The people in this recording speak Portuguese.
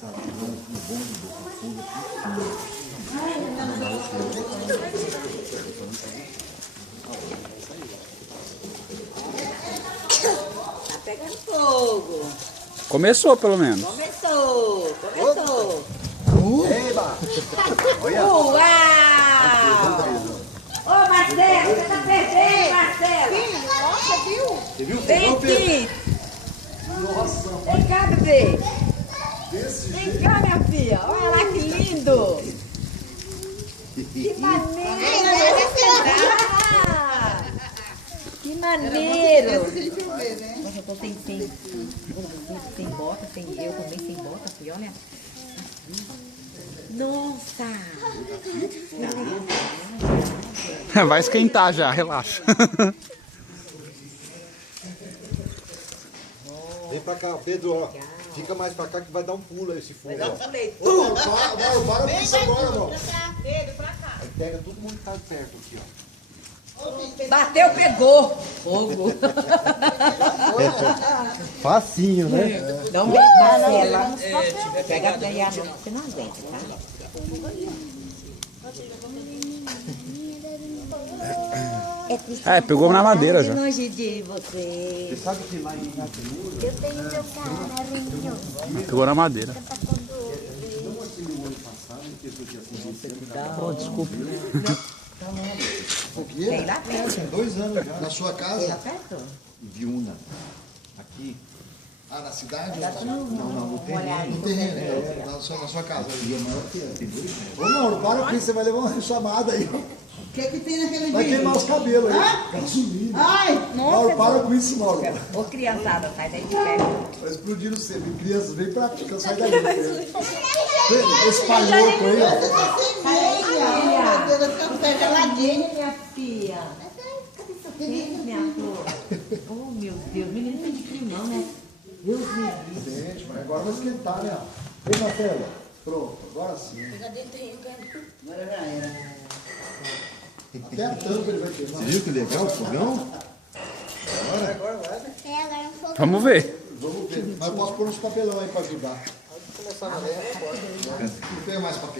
sabe? No bonde do fundo Tá pegando fogo. Começou, pelo menos. Começou. Eba! Olha! Uau! Ô, Marcelo, você tá perdendo, Marcelo. Nossa, viu? Você viu? Vem aqui. Nossa! Vem cá, bebê. Desse Vem jeito! cá, minha filha. Olha lá que lindo. Que maneiro. Ah, que maneiro. Nossa, eu tô sem bota, eu também sem bota, filho, olha. Nossa. Vai esquentar já, relaxa. Vem pra cá, Pedro, ó. Fica mais pra cá que vai dar um pulo aí esse fogo, ó. Tudo. Mauro, para com isso agora, Mauro. Pedro, pra cá. Aí pega todo mundo que tá perto aqui, ó. Bateu, pegou. Fogo. Facinho, né? Não vem, Marcela. Pega a meia, você não aguenta, tá? É, pegou na madeira já. Longe de você. Você sabe que lá em Natura, Eu tenho meu canarinho. Pegou na madeira. oh, desculpa. Tem lá perto. 2 anos já. Na sua Tem casa? lá perto? Viúna. Aqui. Ah, na cidade? Não, no terreno. No terreno, na sua casa. E é maior que tem 2 metros. Ô Mauro, para com isso, você vai levar uma chamada aí. O que tem naquele Vai vídeo? queimar os cabelos aí. Gasolina. Ai, Mauro, para com isso, Mauro. Ô, criançada, sai daí de perto. Vai explodir no centro. Crianças, vem pra cá, sai daí. Esse palhoco aí, ó. meu Deus, eu tô geladinho. Minha filha. Cadê seu tempo, minha flor? Oh, meu Deus. Menino não tem de frio não, né? Deus me livre. Gente, mas agora vai esquentar, né? Vem, Marcela. Pronto, agora sim. Agora já era. Até a tampa ele vai queimar. Você viu que legal o fogão? Agora vai. É, agora um pouco. Vamos ver. Vamos ver. Mas eu posso pôr uns papelão aí pra ajudar. Não tem mais papel.